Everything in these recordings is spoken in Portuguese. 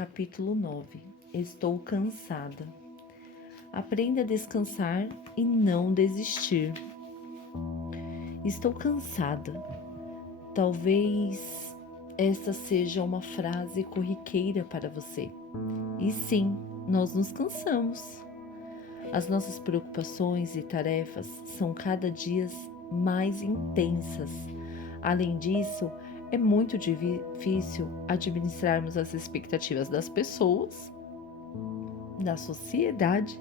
capítulo 9. Estou cansada. Aprenda a descansar e não desistir. Estou cansada. Talvez esta seja uma frase corriqueira para você. E sim, nós nos cansamos. As nossas preocupações e tarefas são cada dia mais intensas. Além disso, é muito difícil administrarmos as expectativas das pessoas, da sociedade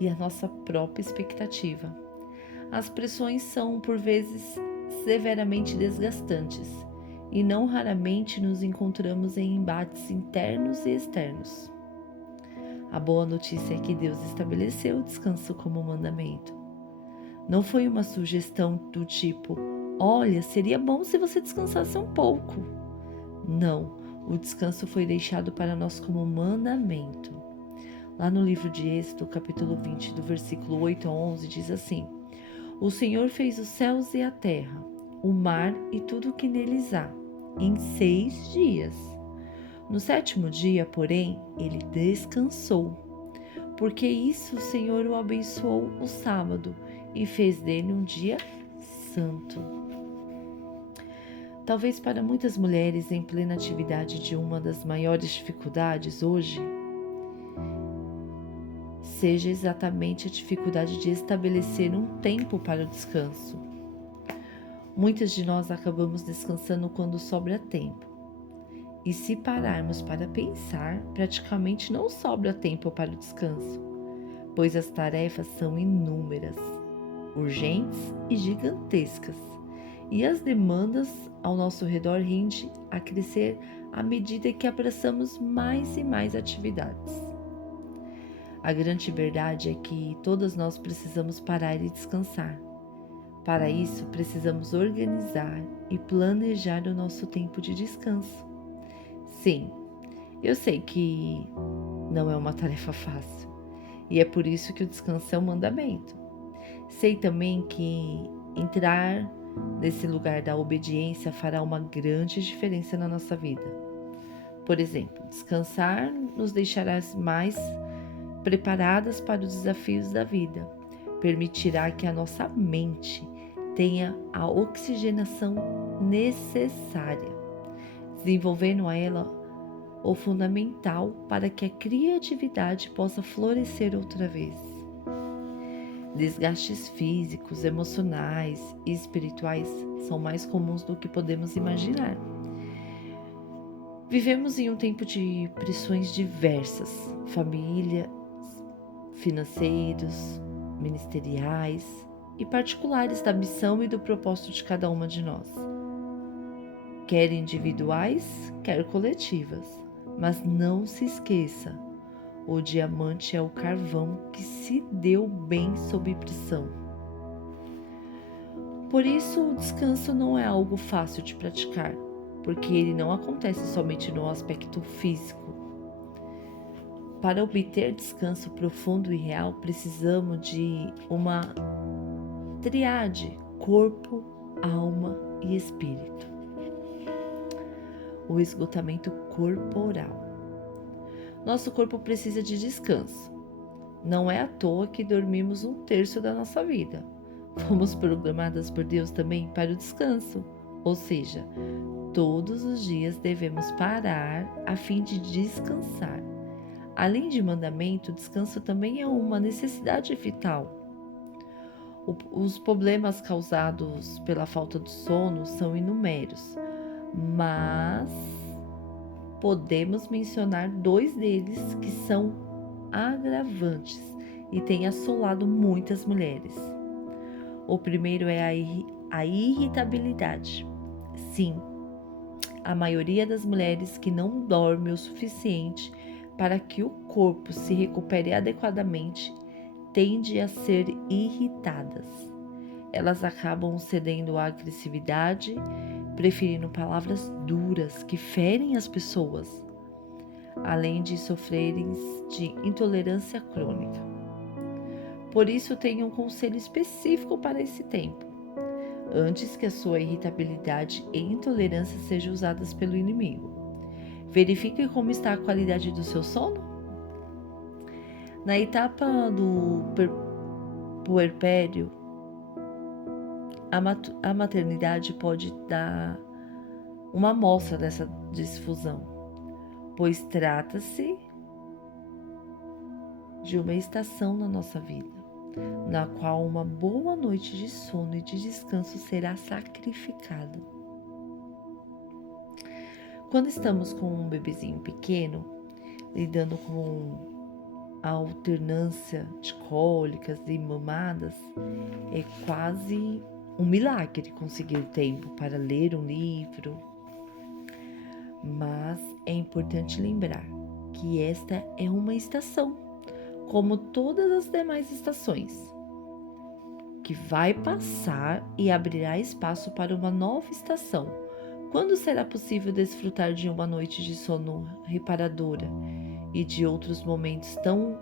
e a nossa própria expectativa. As pressões são, por vezes, severamente desgastantes e não raramente nos encontramos em embates internos e externos. A boa notícia é que Deus estabeleceu o descanso como mandamento. Não foi uma sugestão do tipo: olha, seria bom se você descansasse um pouco. Não, o descanso foi deixado para nós como mandamento. Lá no livro de Êxodo, capítulo 20, do versículo 8 a 11, diz assim: O Senhor fez os céus e a terra, o mar e tudo o que neles há, em 6 dias. No 7º dia, porém, ele descansou. Porque isso o Senhor o abençoou o sábado e fez dele um dia santo. Talvez para muitas mulheres em plena atividade de uma das maiores dificuldades hoje seja exatamente a dificuldade de estabelecer um tempo para o descanso. Muitas de nós acabamos descansando quando sobra tempo. E se pararmos para pensar, praticamente não sobra tempo para o descanso, pois as tarefas são inúmeras, urgentes e gigantescas, e as demandas ao nosso redor rendem a crescer à medida que abraçamos mais e mais atividades. A grande verdade é que todas nós precisamos parar e descansar. Para isso, precisamos organizar e planejar o nosso tempo de descanso. Sim, eu sei que não é uma tarefa fácil, e é por isso que o descanso é um mandamento. Sei também que entrar nesse lugar da obediência fará uma grande diferença na nossa vida. Por exemplo, descansar nos deixará mais preparadas para os desafios da vida, permitirá que a nossa mente tenha a oxigenação necessária, desenvolvendo a ela o fundamental para que a criatividade possa florescer outra vez. Desgastes físicos, emocionais e espirituais são mais comuns do que podemos imaginar. Vivemos em um tempo de pressões diversas, família, financeiros, ministeriais e particulares da missão e do propósito de cada uma de nós. Quer individuais, quer coletivas. Mas não se esqueça, o diamante é o carvão que se deu bem sob pressão. Por isso, o descanso não é algo fácil de praticar, porque ele não acontece somente no aspecto físico. Para obter descanso profundo e real, precisamos de uma tríade: corpo, alma e espírito. O esgotamento corporal. Nosso corpo precisa de descanso. Não é à toa que dormimos 1/3 da nossa vida. Fomos programadas por Deus também para o descanso, ou seja, todos os dias devemos parar a fim de descansar. Além de mandamento, o descanso também é uma necessidade vital. Os problemas causados pela falta de sono são inúmeros, mas podemos mencionar 2 deles que são agravantes e têm assolado muitas mulheres. O primeiro é a irritabilidade. Sim, a maioria das mulheres que não dorme o suficiente para que o corpo se recupere adequadamente tende a ser irritadas. Elas acabam cedendo à agressividade, preferindo palavras duras que ferem as pessoas, além de sofrerem de intolerância crônica. Por isso, tenha um conselho específico para esse tempo, antes que a sua irritabilidade e intolerância sejam usadas pelo inimigo. Verifique como está a qualidade do seu sono. Na etapa do puerpério, a maternidade pode dar uma amostra dessa disfunção, pois trata-se de uma estação na nossa vida, na qual uma boa noite de sono e de descanso será sacrificada. Quando estamos com um bebezinho pequeno, lidando com a alternância de cólicas e mamadas, é quase um milagre conseguir tempo para ler um livro. Mas é importante lembrar que esta é uma estação, como todas as demais estações, que vai passar e abrirá espaço para uma nova estação. Quando será possível desfrutar de uma noite de sono reparadora e de outros momentos tão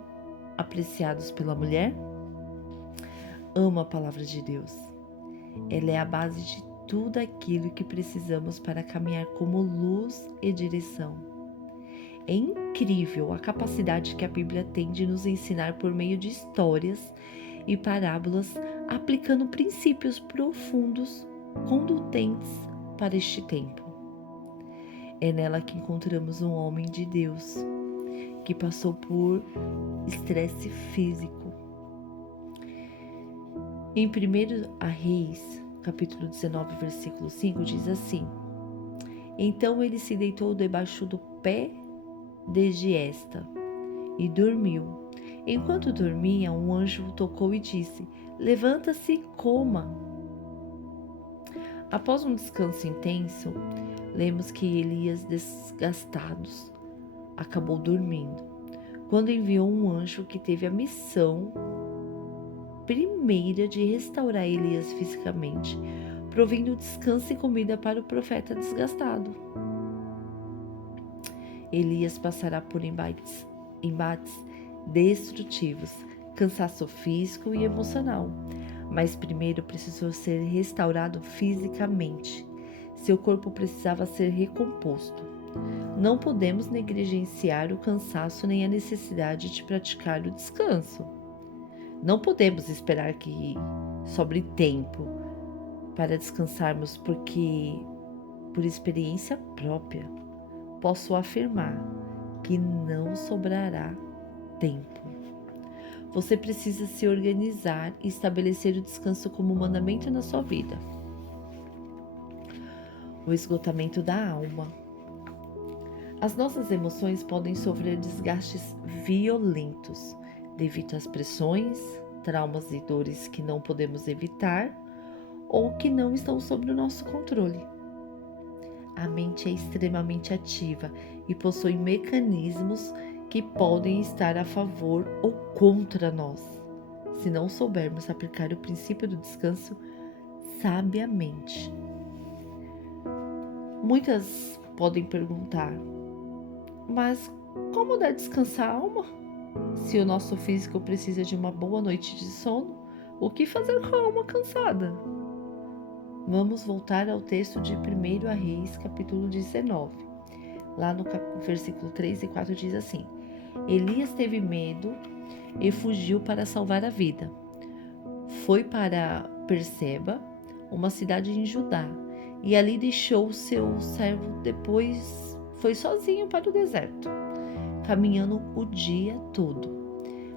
apreciados pela mulher? Amo a palavra de Deus. Ela é a base de tudo aquilo que precisamos para caminhar como luz e direção. É incrível a capacidade que a Bíblia tem de nos ensinar por meio de histórias e parábolas, aplicando princípios profundos, condutentes para este tempo. É nela que encontramos um homem de Deus que passou por estresse físico. Em 1 Reis, capítulo 19, versículo 5, diz assim: Então ele se deitou debaixo do pé de Giesta e dormiu. Enquanto dormia, um anjo o tocou e disse: Levanta-se e coma. Após um descanso intenso, lemos que Elias, desgastado, acabou dormindo, quando enviou um anjo que teve a missão primeira de restaurar Elias fisicamente, provendo descanso e comida para o profeta desgastado. Elias passará por embates destrutivos, cansaço físico e emocional, mas primeiro precisou ser restaurado fisicamente. Seu corpo precisava ser recomposto. Não podemos negligenciar o cansaço nem a necessidade de praticar o descanso. Não podemos esperar que sobre tempo para descansarmos, porque, por experiência própria, posso afirmar que não sobrará tempo. Você precisa se organizar e estabelecer o descanso como mandamento na sua vida. O esgotamento da alma. As nossas emoções podem sofrer desgastes violentos devido às pressões, traumas e dores que não podemos evitar ou que não estão sob o nosso controle. A mente é extremamente ativa e possui mecanismos que podem estar a favor ou contra nós, se não soubermos aplicar o princípio do descanso sabiamente. Muitas podem perguntar: mas como dar descansar a alma? Se o nosso físico precisa de uma boa noite de sono, o que fazer com a alma cansada? Vamos voltar ao texto de 1 Reis, capítulo 19. Lá no versículo 3 e 4 diz assim: Elias teve medo e fugiu para salvar a vida. Foi para Berseba, uma cidade em Judá, e ali deixou seu servo. Depois foi sozinho para o deserto, caminhando o dia todo.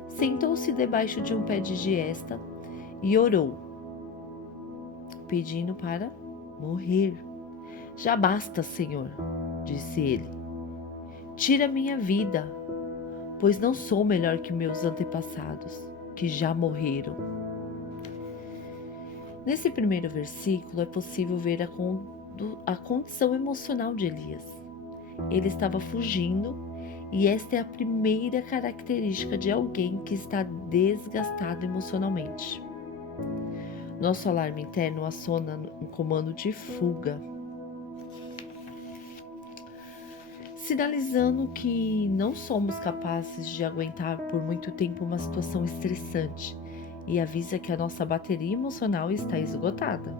Sentou-se debaixo de um pé de giesta e orou, pedindo para morrer. Já basta, Senhor, disse ele. Tira minha vida, pois não sou melhor que meus antepassados, que já morreram. Nesse primeiro versículo é possível ver a condição emocional de Elias. Ele estava fugindo, e esta é a primeira característica de alguém que está desgastado emocionalmente. Nosso alarme interno aciona um comando de fuga, sinalizando que não somos capazes de aguentar por muito tempo uma situação estressante, e avisa que a nossa bateria emocional está esgotada.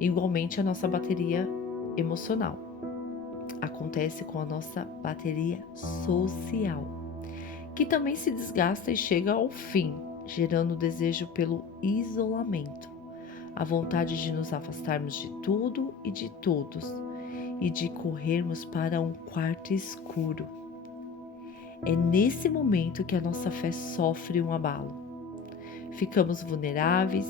Igualmente a nossa bateria emocional. acontece com a nossa bateria social, que também se desgasta e chega ao fim, gerando o desejo pelo isolamento, a vontade de nos afastarmos de tudo e de todos e de corrermos para um quarto escuro. É nesse momento que a nossa fé sofre um abalo. Ficamos vulneráveis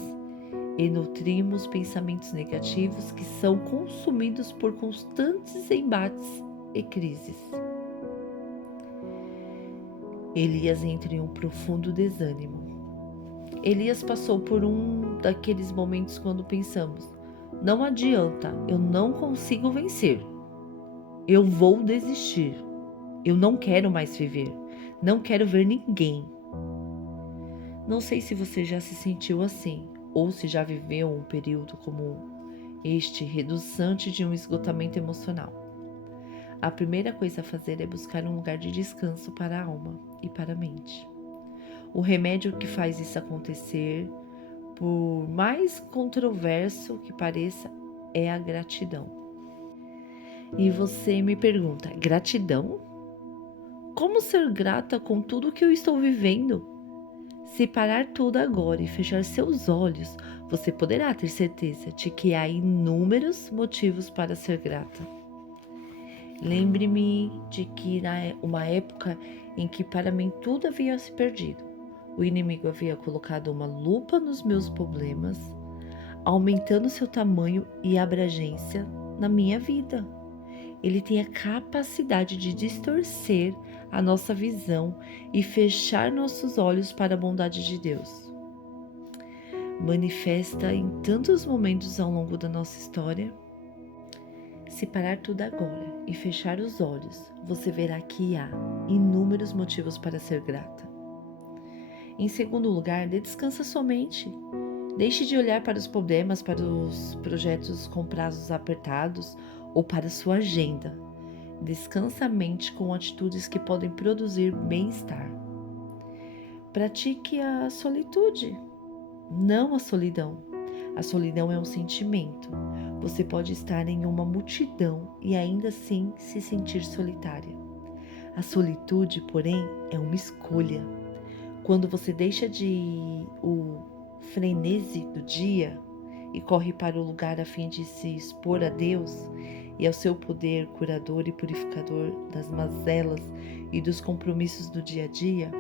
e nutrimos pensamentos negativos que são consumidos por constantes embates e crises. Elias entra em um profundo desânimo. Elias passou por um daqueles momentos quando pensamos: não adianta, eu não consigo vencer, eu vou desistir, eu não quero mais viver, não quero ver ninguém. Não sei se você já se sentiu assim, ou se já viveu um período como este, reduçante de um esgotamento emocional. A primeira coisa a fazer é buscar um lugar de descanso para a alma e para a mente. O remédio que faz isso acontecer, por mais controverso que pareça, é a gratidão. E você me pergunta: gratidão? Como ser grata com tudo que eu estou vivendo? Se parar tudo agora e fechar seus olhos, você poderá ter certeza de que há inúmeros motivos para ser grata. Lembre-me de que uma época em que para mim tudo havia se perdido. O inimigo havia colocado uma lupa nos meus problemas, aumentando seu tamanho e abrangência na minha vida. Ele tem a capacidade de distorcer a nossa visão e fechar nossos olhos para a bondade de Deus. Manifesta em tantos momentos ao longo da nossa história. Se parar tudo agora e fechar os olhos, você verá que há inúmeros motivos para ser grata. Em segundo lugar, dê descanso à sua mente. Deixe de olhar para os problemas, para os projetos com prazos apertados ou para sua agenda. Descansa a mente com atitudes que podem produzir bem-estar. Pratique a solitude, não a solidão. A solidão é um sentimento. Você pode estar em uma multidão e ainda assim se sentir solitária. A solitude, porém, é uma escolha. Quando você deixa o frenesi do dia e corre para o lugar a fim de se expor a Deus e ao seu poder curador e purificador das mazelas e dos compromissos do dia a dia,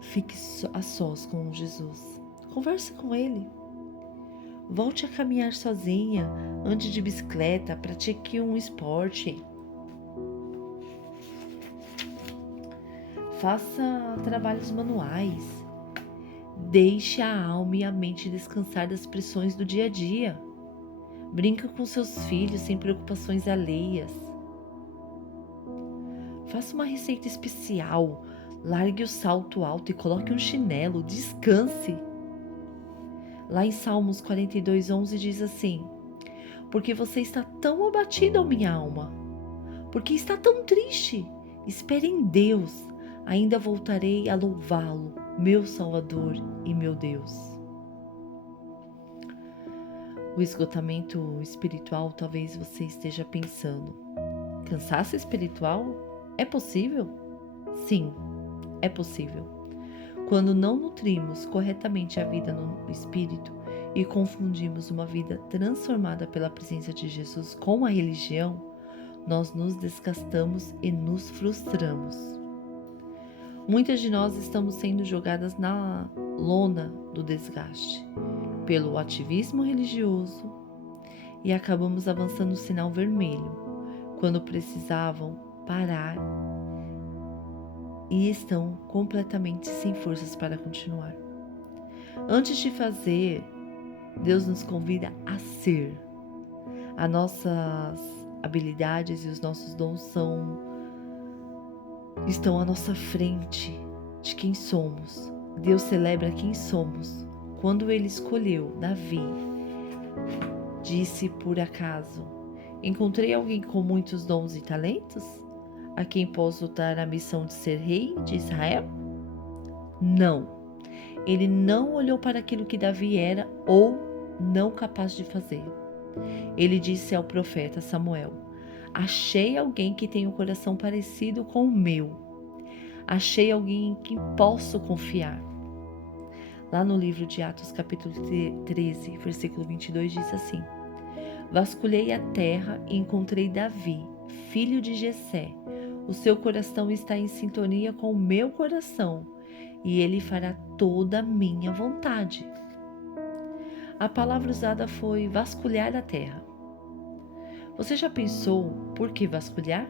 fique a sós com Jesus. Converse com Ele. Volte a caminhar sozinha, ande de bicicleta, pratique um esporte. Faça trabalhos manuais. Deixe a alma e a mente descansar das pressões do dia a dia. Brinque com seus filhos sem preocupações alheias. Faça uma receita especial. Largue o salto alto e coloque um chinelo. Descanse. Lá em Salmos 42:11 diz assim: porque você está tão abatida, ó minha alma? Porque está tão triste? Espere em Deus. Ainda voltarei a louvá-lo, meu Salvador e meu Deus. O esgotamento espiritual, talvez você esteja pensando: cansaço espiritual? É possível? Sim, é possível. Quando não nutrimos corretamente a vida no espírito e confundimos uma vida transformada pela presença de Jesus com a religião, nós nos desgastamos e nos frustramos. Muitas de nós estamos sendo jogadas na lona do desgaste pelo ativismo religioso e acabamos avançando no sinal vermelho quando precisavam parar e estão completamente sem forças para continuar. Antes de fazer, Deus nos convida a ser. As nossas habilidades e os nossos dons estão à nossa frente de quem somos. Deus celebra quem somos. Quando Ele escolheu Davi, disse por acaso: encontrei alguém com muitos dons e talentos? A quem posso dar a missão de ser rei de Israel? Não. Ele não olhou para aquilo que Davi era ou não capaz de fazer. Ele disse ao profeta Samuel: Achei alguém que tem um coração parecido com o meu. Achei alguém em quem posso confiar. Lá no livro de Atos, capítulo 13, versículo 22, diz assim: Vasculhei a terra e encontrei Davi, filho de Jessé. O seu coração está em sintonia com o meu coração, e ele fará toda a minha vontade. A palavra usada foi vasculhar a terra. Você já pensou por que vasculhar?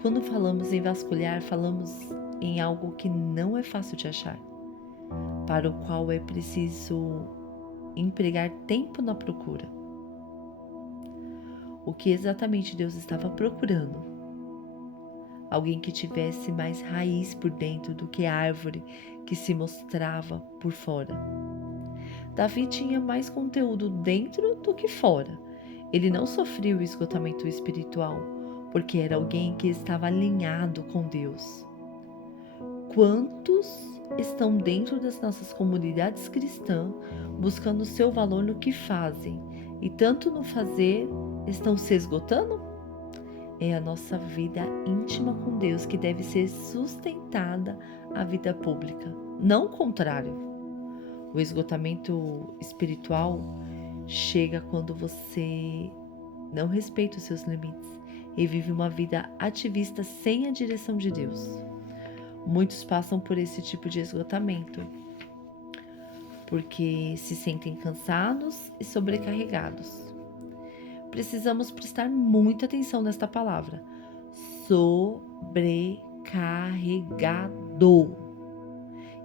Quando falamos em vasculhar, falamos em algo que não é fácil de achar, para o qual é preciso empregar tempo na procura. O que exatamente Deus estava procurando? Alguém que tivesse mais raiz por dentro do que a árvore que se mostrava por fora. Davi tinha mais conteúdo dentro do que fora. Ele não sofreu o esgotamento espiritual, porque era alguém que estava alinhado com Deus. Quantos estão dentro das nossas comunidades cristãs buscando seu valor no que fazem e tanto no fazer estão se esgotando? É a nossa vida íntima com Deus que deve ser sustentada à vida pública, não o contrário. O esgotamento espiritual chega quando você não respeita os seus limites e vive uma vida ativista sem a direção de Deus. Muitos passam por esse tipo de esgotamento, porque se sentem cansados e sobrecarregados. Precisamos prestar muita atenção nesta palavra. Sobrecarregado.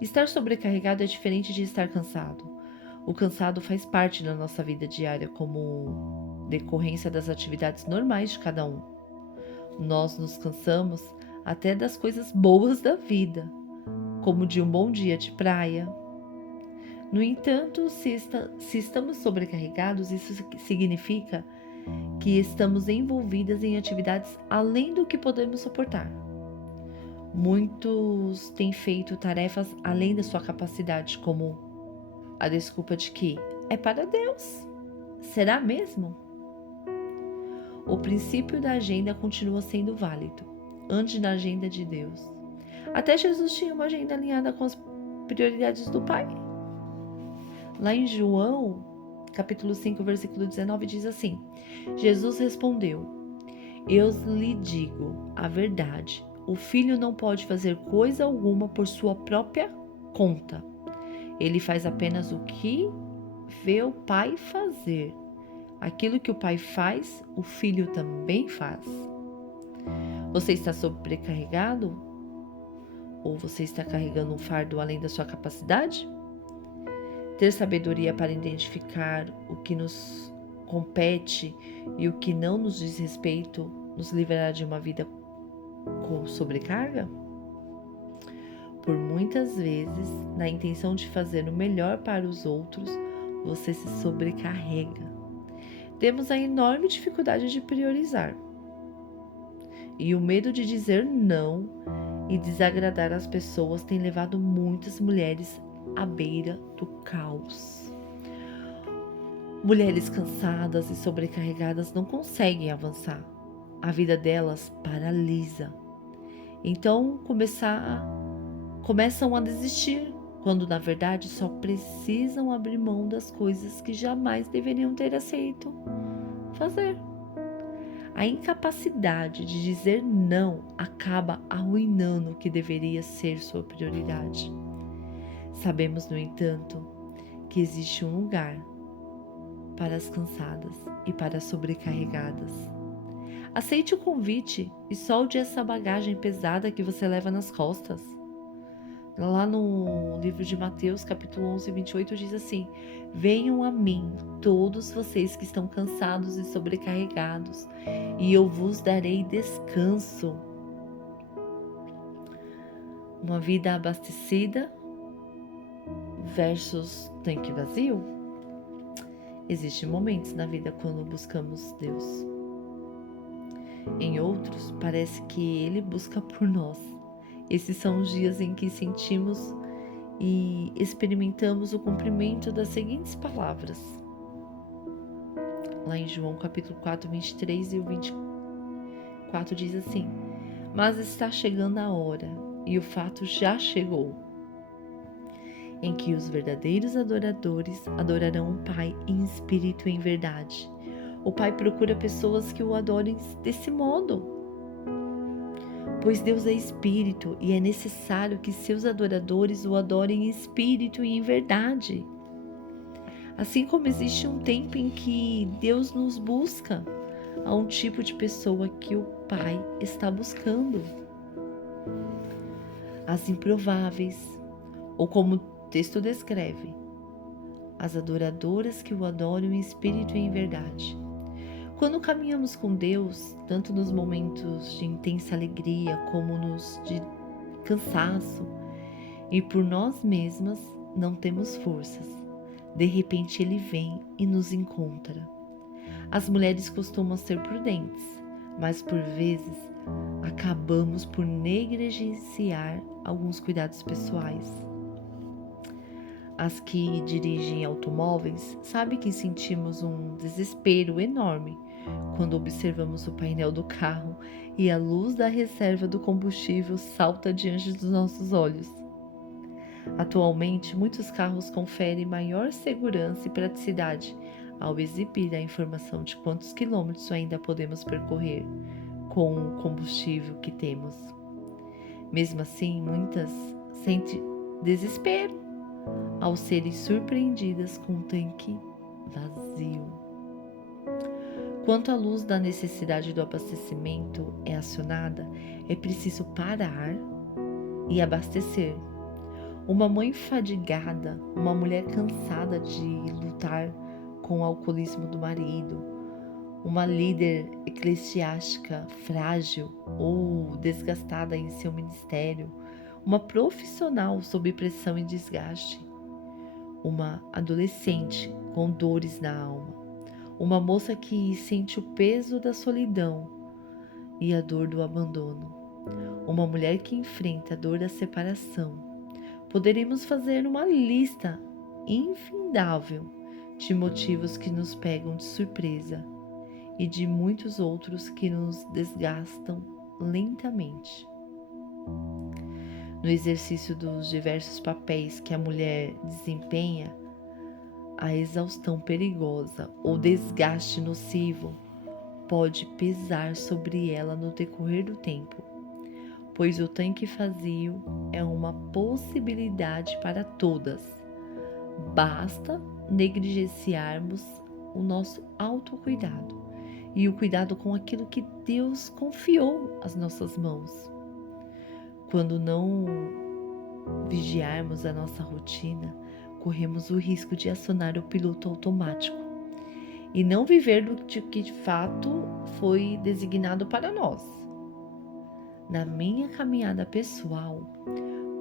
Estar sobrecarregado é diferente de estar cansado. O cansado faz parte da nossa vida diária como decorrência das atividades normais de cada um. Nós nos cansamos até das coisas boas da vida, como de um bom dia de praia. No entanto, se estamos sobrecarregados, isso significa que estamos envolvidas em atividades além do que podemos suportar. Muitos têm feito tarefas além da sua capacidade, como a desculpa de que é para Deus. Será mesmo? O princípio da agenda continua sendo válido, antes da agenda de Deus. Até Jesus tinha uma agenda alinhada com as prioridades do Pai. Lá em João, capítulo 5, versículo 19, diz assim: Jesus respondeu: Eu lhe digo a verdade, o filho não pode fazer coisa alguma por sua própria conta. Ele faz apenas o que vê o pai fazer. Aquilo que o pai faz, o filho também faz. Você está sobrecarregado? Ou você está carregando um fardo além da sua capacidade? Ter sabedoria para identificar o que nos compete e o que não nos diz respeito nos livrará de uma vida com sobrecarga? Por muitas vezes, na intenção de fazer o melhor para os outros, você se sobrecarrega. Temos a enorme dificuldade de priorizar. E o medo de dizer não e desagradar as pessoas tem levado muitas mulheres à beira do caos. Mulheres cansadas e sobrecarregadas não conseguem avançar. A vida delas paralisa. Então começam a desistir, quando na verdade só precisam abrir mão das coisas que jamais deveriam ter aceito fazer. A incapacidade de dizer não acaba arruinando o que deveria ser sua prioridade. Sabemos, no entanto, que existe um lugar para as cansadas e para as sobrecarregadas. Aceite o convite e solte essa bagagem pesada que você leva nas costas. Lá no livro de Mateus, capítulo 11, 28, diz assim: Venham a mim, todos vocês que estão cansados e sobrecarregados, e eu vos darei descanso. Uma vida abastecida versus tanque vazio? Existem momentos na vida quando buscamos Deus. Em outros, parece que Ele busca por nós. Esses são os dias em que sentimos e experimentamos o cumprimento das seguintes palavras: lá em João capítulo 4, 23 e o 24 diz assim: mas está chegando a hora, e o fato já chegou, em que os verdadeiros adoradores adorarão o Pai em espírito e em verdade. O Pai procura pessoas que o adorem desse modo, pois Deus é espírito e é necessário que seus adoradores o adorem em espírito e em verdade. Assim como existe um tempo em que Deus nos busca, há um tipo de pessoa que o Pai está buscando. As improváveis, ou como o texto descreve, as adoradoras que o adoram em espírito e em verdade. Quando caminhamos com Deus, tanto nos momentos de intensa alegria como nos de cansaço, e por nós mesmas não temos forças, de repente Ele vem e nos encontra. As mulheres costumam ser prudentes, mas por vezes acabamos por negligenciar alguns cuidados pessoais. As que dirigem automóveis sabem que sentimos um desespero enorme quando observamos o painel do carro e a luz da reserva do combustível salta diante dos nossos olhos. Atualmente, muitos carros conferem maior segurança e praticidade ao exibir a informação de quantos quilômetros ainda podemos percorrer com o combustível que temos. Mesmo assim, muitas sentem desespero ao serem surpreendidas com um tanque vazio. Quanto à luz da necessidade do abastecimento é acionada, é preciso parar e abastecer. Uma mãe fadigada, uma mulher cansada de lutar com o alcoolismo do marido, uma líder eclesiástica frágil ou desgastada em seu ministério, uma profissional sob pressão e desgaste, uma adolescente com dores na alma, uma moça que sente o peso da solidão e a dor do abandono, uma mulher que enfrenta a dor da separação. Poderíamos fazer uma lista infindável de motivos que nos pegam de surpresa e de muitos outros que nos desgastam lentamente. No exercício dos diversos papéis que a mulher desempenha, a exaustão perigosa ou desgaste nocivo pode pesar sobre ela no decorrer do tempo, pois o tanque vazio é uma possibilidade para todas. Basta negligenciarmos o nosso autocuidado e o cuidado com aquilo que Deus confiou às nossas mãos. Quando não vigiarmos a nossa rotina, corremos o risco de acionar o piloto automático e não viver do que de fato foi designado para nós. Na minha caminhada pessoal,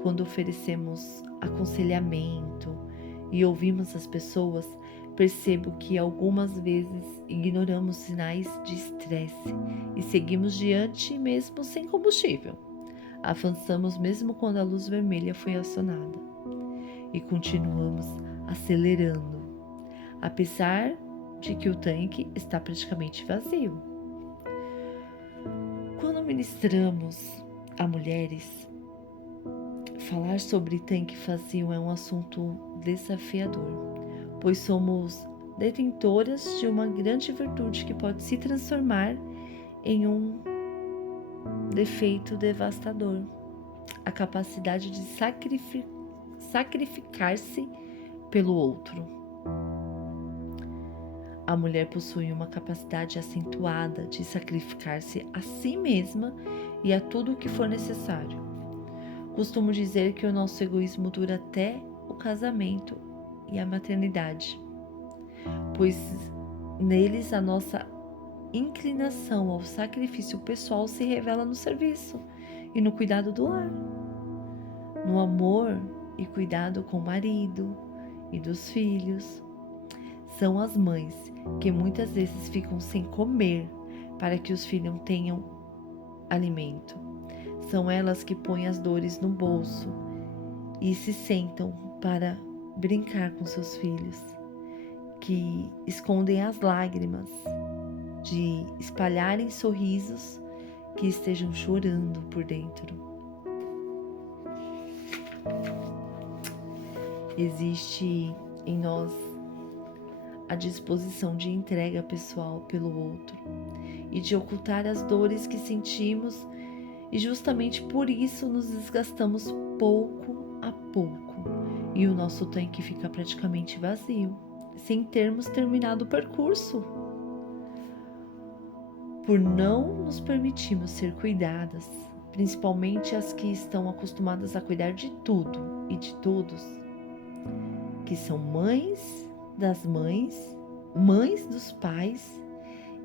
quando oferecemos aconselhamento e ouvimos as pessoas, percebo que algumas vezes ignoramos sinais de estresse e seguimos diante mesmo sem combustível. Avançamos mesmo quando a luz vermelha foi acionada e continuamos acelerando, apesar de que o tanque está praticamente vazio. Quando ministramos a mulheres, falar sobre tanque vazio é um assunto desafiador, pois somos detentoras de uma grande virtude que pode se transformar em um defeito devastador, a capacidade de sacrificar-se pelo outro. A mulher possui uma capacidade acentuada de sacrificar-se a si mesma e a tudo o que for necessário. Costumo dizer que o nosso egoísmo dura até o casamento e a maternidade, pois neles a nossa inclinação ao sacrifício pessoal se revela no serviço e no cuidado do lar, no amor e cuidado com o marido e dos filhos. São as mães que muitas vezes ficam sem comer para que os filhos tenham alimento. São elas que põem as dores no bolso e se sentam para brincar com seus filhos. que escondem as lágrimas, de espalharem sorrisos que estejam chorando por dentro. Existe em nós a disposição de entrega pessoal pelo outro e de ocultar as dores que sentimos, e justamente por isso nos desgastamos pouco a pouco e o nosso tanque fica praticamente vazio, sem termos terminado o percurso. Por não nos permitirmos ser cuidadas, principalmente as que estão acostumadas a cuidar de tudo e de todos, que são mães das mães, mães dos pais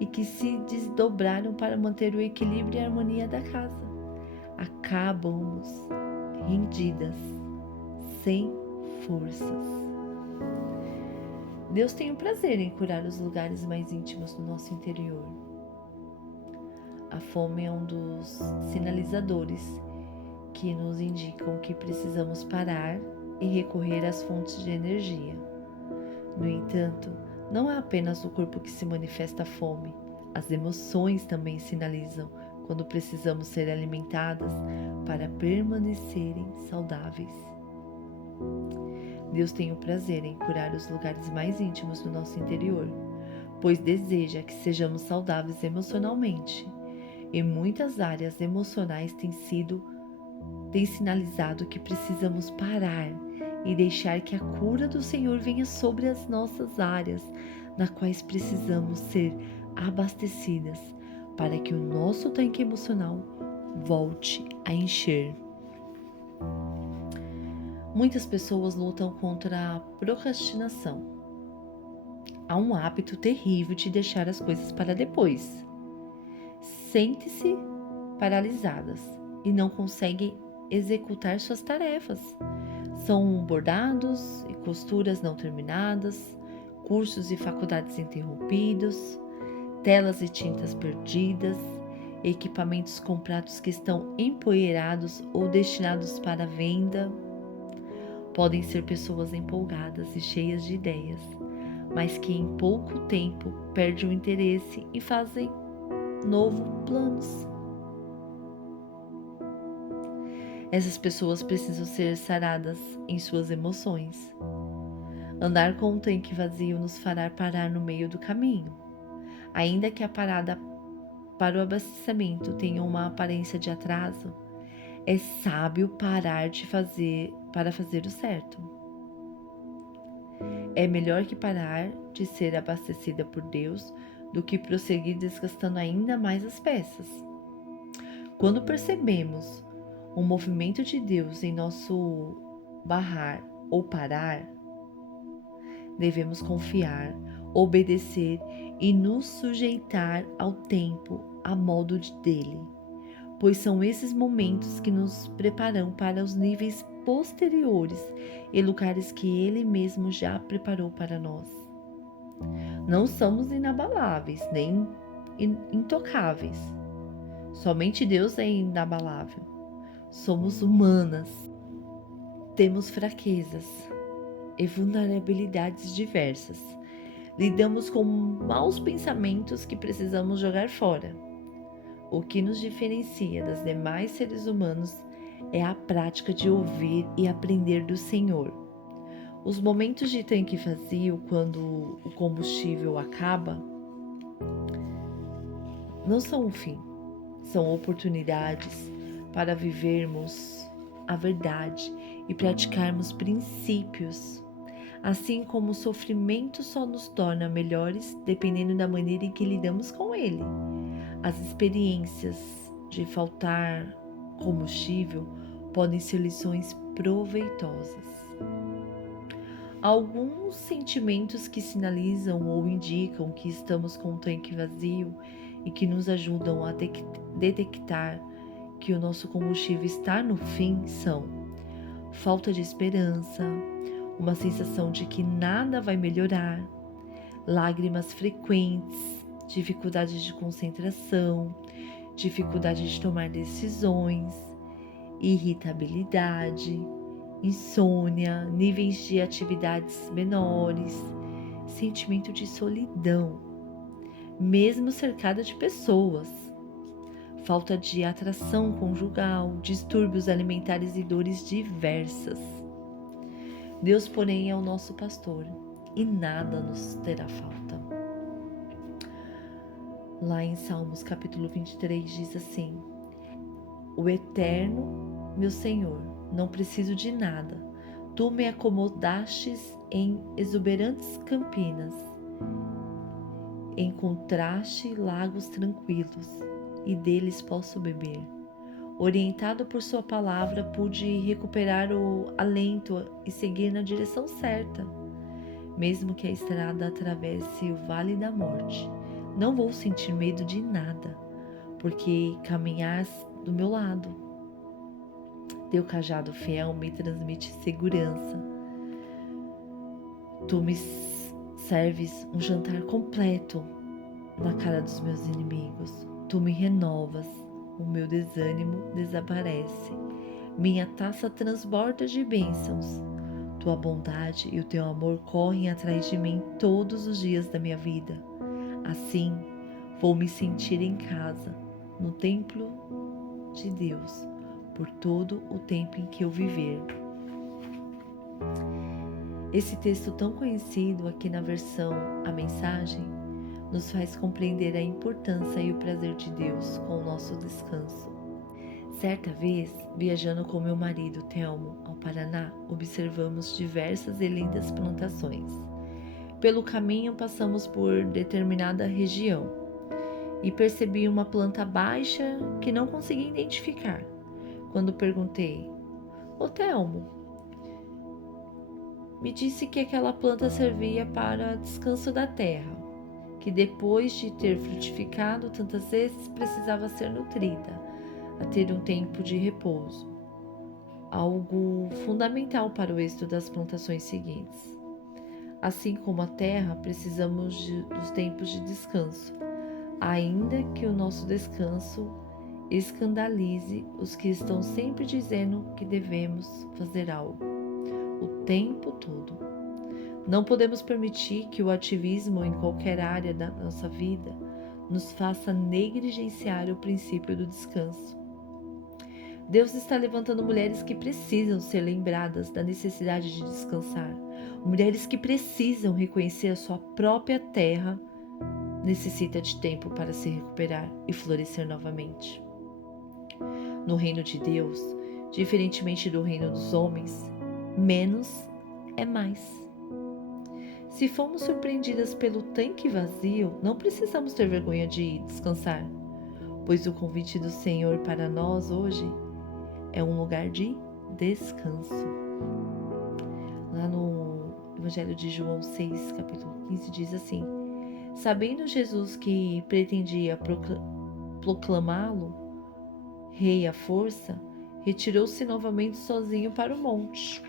e que se desdobraram para manter o equilíbrio e a harmonia da casa. Acabamos rendidas, sem forças. Deus tem o prazer em curar os lugares mais íntimos do nosso interior. A fome é um dos sinalizadores que nos indicam que precisamos parar e recorrer às fontes de energia. No entanto, não é apenas o corpo que se manifesta a fome, as emoções também sinalizam quando precisamos ser alimentadas para permanecerem saudáveis. Deus tem o prazer em curar os lugares mais íntimos do nosso interior, pois deseja que sejamos saudáveis emocionalmente. Em muitas áreas emocionais tem sinalizado que precisamos parar e deixar que a cura do Senhor venha sobre as nossas áreas, nas quais precisamos ser abastecidas, para que o nosso tanque emocional volte a encher. Muitas pessoas lutam contra a procrastinação. Há um hábito terrível de deixar as coisas para depois. Sentem-se paralisadas e não conseguem executar suas tarefas. São bordados e costuras não terminadas, cursos e faculdades interrompidos, telas e tintas perdidas, equipamentos comprados que estão empoeirados ou destinados para venda. Podem ser pessoas empolgadas e cheias de ideias, mas que em pouco tempo perdem o interesse e fazem novos planos. Essas pessoas precisam ser saradas em suas emoções. Andar com um tanque vazio nos fará parar no meio do caminho. Ainda que a parada para o abastecimento tenha uma aparência de atraso, é sábio parar para fazer o certo. É melhor que parar de ser abastecida por Deus do que prosseguir desgastando ainda mais as peças. Quando percebemos o movimento de Deus em nosso barrar ou parar, devemos confiar, obedecer e nos sujeitar ao tempo, a modo dele, pois são esses momentos que nos preparam para os níveis posteriores e lugares que ele mesmo já preparou para nós. Não somos inabaláveis, nem intocáveis. Somente Deus é inabalável. Somos humanas, temos fraquezas e vulnerabilidades diversas. Lidamos com maus pensamentos que precisamos jogar fora. O que nos diferencia das demais seres humanos é a prática de ouvir e aprender do Senhor. Os momentos de tanque vazio, quando o combustível acaba, não são o fim, são oportunidades para vivermos a verdade e praticarmos princípios. Assim como o sofrimento só nos torna melhores dependendo da maneira em que lidamos com ele. As experiências de faltar combustível podem ser lições proveitosas. Alguns sentimentos que sinalizam ou indicam que estamos com o tanque vazio e que nos ajudam a detectar que o nosso combustível está no fim são falta de esperança, uma sensação de que nada vai melhorar, lágrimas frequentes, dificuldade de concentração, dificuldade de tomar decisões, irritabilidade, insônia, níveis de atividades menores, sentimento de solidão, mesmo cercada de pessoas, falta de atração conjugal, distúrbios alimentares e dores diversas. Deus, porém, é o nosso pastor e nada nos terá falta. Lá em Salmos capítulo 23 diz assim: O Eterno, meu Senhor, não preciso de nada. Tu me acomodastes em exuberantes campinas. Encontraste lagos tranquilos, e deles posso beber. Orientado por sua palavra, pude recuperar o alento e seguir na direção certa. Mesmo que a estrada atravesse o vale da morte, não vou sentir medo de nada, porque caminhas do meu lado. Teu cajado fiel me transmite segurança. Tu me serves um jantar completo na cara dos meus inimigos. Tu me renovas, o meu desânimo desaparece. Minha taça transborda de bênçãos. Tua bondade e o teu amor correm atrás de mim todos os dias da minha vida. Assim, vou me sentir em casa, no templo de Deus, por todo o tempo em que eu viver. Esse texto tão conhecido aqui na versão A Mensagem nos faz compreender a importância e o prazer de Deus com o nosso descanso. Certa vez, viajando com meu marido Telmo ao Paraná, observamos diversas e lindas plantações. Pelo caminho passamos por determinada região e percebi uma planta baixa que não consegui identificar. Quando perguntei: "Ô Telmo, me disse que aquela planta servia para descanso da terra, que depois de ter frutificado tantas vezes precisava ser nutrida, a ter um tempo de repouso, algo fundamental para o êxito das plantações seguintes. Assim como a terra, precisamos dos tempos de descanso, ainda que o nosso descanso escandalize os que estão sempre dizendo que devemos fazer algo, o tempo todo. Não podemos permitir que o ativismo em qualquer área da nossa vida nos faça negligenciar o princípio do descanso. Deus está levantando mulheres que precisam ser lembradas da necessidade de descansar. Mulheres que precisam reconhecer a sua própria terra necessita de tempo para se recuperar e florescer novamente. No reino de Deus, diferentemente do reino dos homens, menos é mais. Se fomos surpreendidas pelo tanque vazio, não precisamos ter vergonha de descansar, pois o convite do Senhor para nós hoje é um lugar de descanso. Lá no Evangelho de João 6, capítulo 15, diz assim: Sabendo Jesus que pretendia proclamá-lo rei à força, retirou-se novamente sozinho para o monte.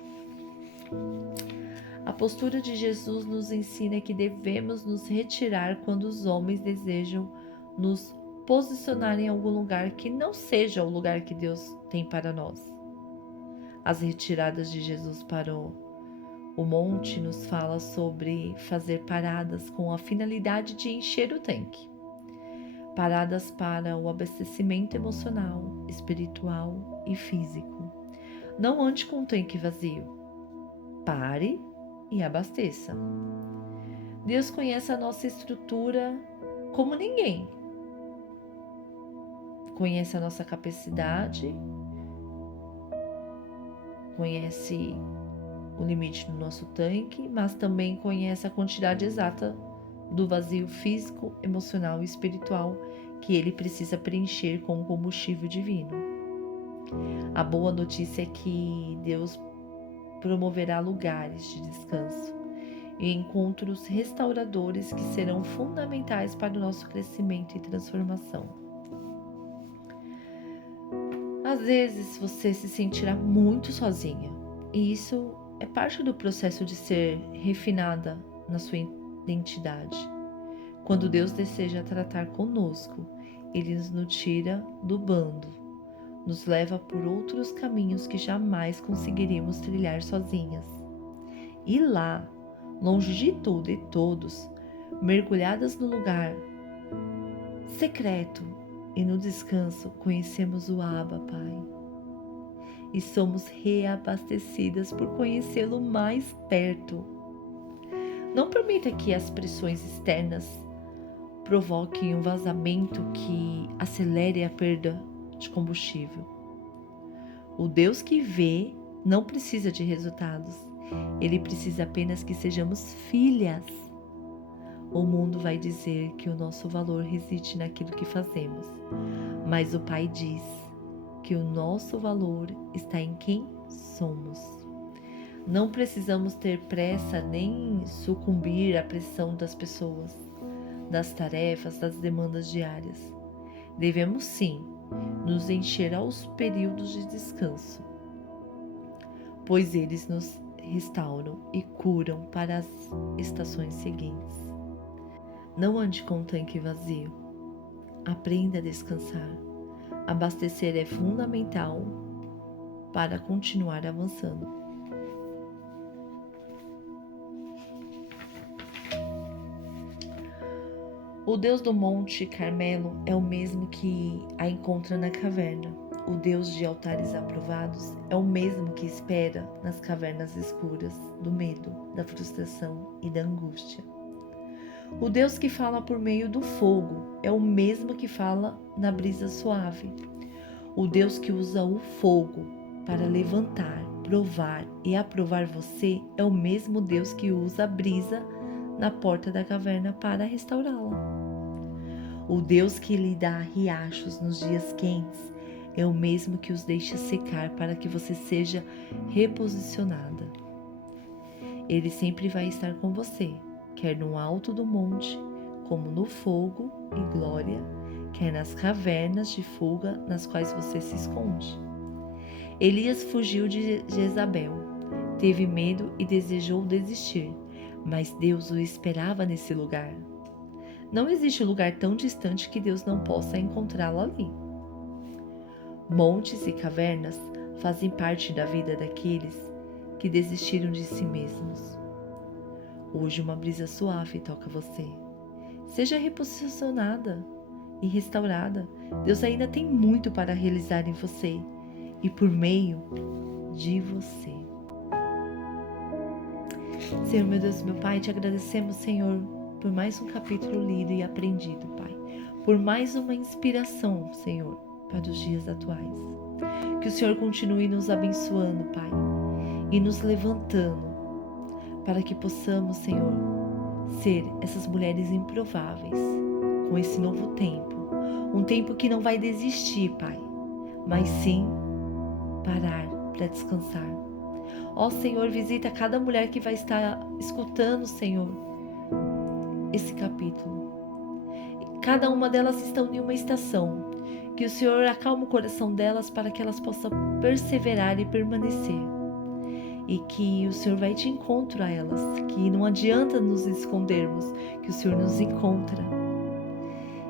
A postura de Jesus nos ensina que devemos nos retirar quando os homens desejam nos posicionar em algum lugar que não seja o lugar que Deus tem para nós. As retiradas de Jesus para o monte nos fala sobre fazer paradas com a finalidade de encher o tanque. Paradas para o abastecimento emocional, espiritual e físico. Não ande com o tanque vazio. Pare e abasteça. Deus conhece a nossa estrutura como ninguém. Conhece a nossa capacidade, conhece o limite do nosso tanque, mas também conhece a quantidade exata do vazio físico, emocional e espiritual que ele precisa preencher com o combustível divino. A boa notícia é que Deus promoverá lugares de descanso e encontros restauradores que serão fundamentais para o nosso crescimento e transformação. Às vezes você se sentirá muito sozinha, e isso é parte do processo de ser refinada na sua identidade. Quando Deus deseja tratar conosco, Ele nos tira do bando, nos leva por outros caminhos que jamais conseguiríamos trilhar sozinhas. E lá, longe de tudo e todos, mergulhadas no lugar secreto e no descanso, conhecemos o Abba, Pai. E somos reabastecidas por conhecê-lo mais perto. Não permita que as pressões externas provoquem um vazamento que acelere a perda de combustível. O Deus que vê não precisa de resultados. Ele precisa apenas que sejamos filhas. O mundo vai dizer que o nosso valor reside naquilo que fazemos, mas o Pai diz que o nosso valor está em quem somos. Não precisamos ter pressa nem sucumbir à pressão das pessoas, das tarefas, das demandas diárias. Devemos sim nos encher aos períodos de descanso, pois eles nos restauram e curam para as estações seguintes. Não ande com o tanque vazio. Aprenda a descansar. Abastecer é fundamental para continuar avançando. O Deus do Monte Carmelo é o mesmo que a encontra na caverna. O Deus de altares aprovados é o mesmo que espera nas cavernas escuras do medo, da frustração e da angústia. O Deus que fala por meio do fogo é o mesmo que fala na brisa suave. O Deus que usa o fogo para levantar, provar e aprovar você é o mesmo Deus que usa a brisa na porta da caverna para restaurá-la. O Deus que lhe dá riachos nos dias quentes é o mesmo que os deixa secar para que você seja reposicionada. Ele sempre vai estar com você, quer no alto do monte, como no fogo e glória, quer nas cavernas de fuga nas quais você se esconde. Elias fugiu de Jezabel, teve medo e desejou desistir, mas Deus o esperava nesse lugar. Não existe lugar tão distante que Deus não possa encontrá-lo ali. Montes e cavernas fazem parte da vida daqueles que desistiram de si mesmos. Hoje uma brisa suave toca você. Seja reposicionada e restaurada. Deus ainda tem muito para realizar em você e por meio de você. Senhor, meu Deus, meu Pai, te agradecemos, Senhor, por mais um capítulo lido e aprendido, Pai. Por mais uma inspiração, Senhor, para os dias atuais. Que o Senhor continue nos abençoando, Pai, e nos levantando, para que possamos, Senhor, ser essas mulheres improváveis, com esse novo tempo. Um tempo que não vai desistir, Pai, mas sim parar para descansar. Ó Senhor, visita cada mulher que vai estar escutando, Senhor, esse capítulo. Cada uma delas estão em uma estação. Que o Senhor acalme o coração delas para que elas possam perseverar e permanecer. E que o Senhor vai de encontro a elas. Que não adianta nos escondermos, que o Senhor nos encontra.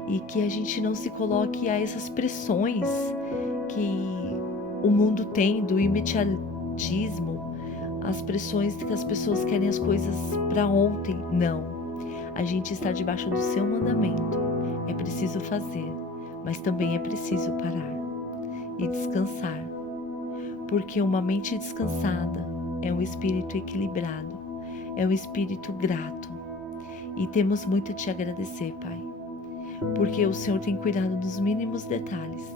E que a gente não se coloque a essas pressões que o mundo tem do imediatismo, as pressões que as pessoas querem as coisas para ontem. Não. A gente está debaixo do seu mandamento. É preciso fazer, mas também é preciso parar e descansar. Porque uma mente descansada é um espírito equilibrado, é um espírito grato. E temos muito a te agradecer, Pai. Porque o Senhor tem cuidado dos mínimos detalhes.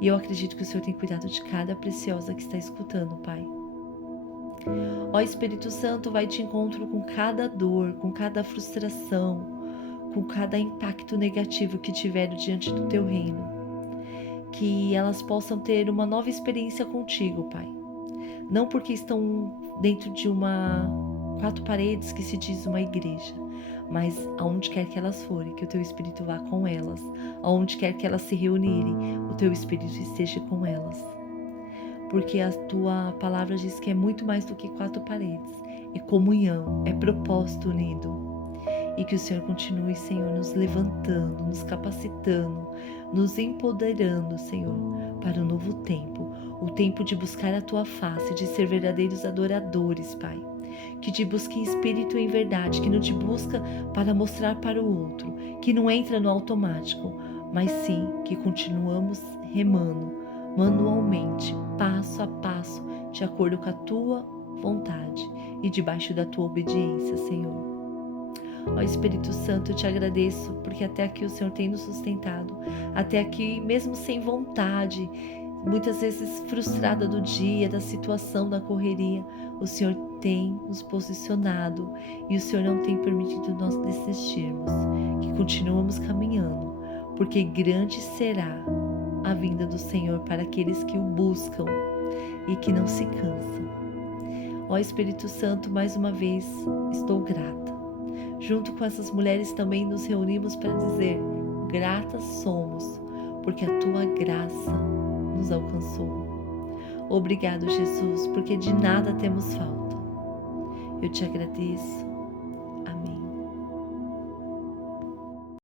E eu acredito que o Senhor tem cuidado de cada preciosa que está escutando, Pai. Ó Espírito Santo, vai de encontro com cada dor, com cada frustração, com cada impacto negativo que tiveram diante do teu reino. Que elas possam ter uma nova experiência contigo, Pai. Não porque estão dentro de quatro paredes que se diz uma igreja, mas aonde quer que elas forem, que o teu Espírito vá com elas. Aonde quer que elas se reunirem, o teu Espírito esteja com elas. Porque a tua palavra diz que é muito mais do que quatro paredes. É comunhão, é propósito unido. E que o Senhor continue, Senhor, nos levantando, nos capacitando, nos empoderando, Senhor, para o novo tempo. O tempo de buscar a Tua face, de ser verdadeiros adoradores, Pai. que te busca em espírito e em verdade, que não te busca para mostrar para o outro, que não entra no automático, mas sim que continuamos remando manualmente, passo a passo, de acordo com a tua vontade e debaixo da tua obediência, Senhor. Ó Espírito Santo, eu te agradeço porque até aqui o Senhor tem nos sustentado, até aqui mesmo sem vontade, muitas vezes frustrada do dia, da situação, da correria, o Senhor tem nos posicionado e o Senhor não tem permitido nós desistirmos, que continuamos caminhando, porque grande será a vinda do Senhor para aqueles que o buscam e que não se cansam. Ó Espírito Santo, mais uma vez estou grata. Junto com essas mulheres também nos reunimos para dizer: gratas somos, porque a tua graça nos alcançou. Obrigado, Jesus, porque de nada temos falta. Eu te agradeço,